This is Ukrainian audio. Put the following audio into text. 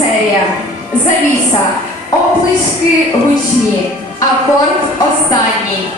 серія, завіса, оплески гучні, акорд останній.